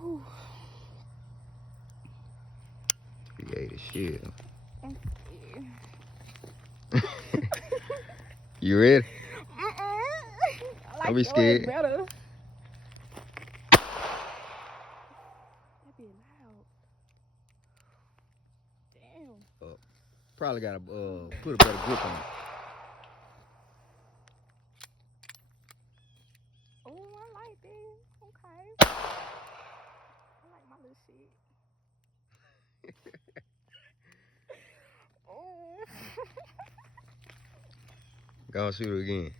Whew. You ate a shit. You ready? Don't be scared. Better. That be loud. Damn. Probably gotta put a better grip on it. Oh, I like this. Okay. I like my little shit. Oh. Go shoot it again.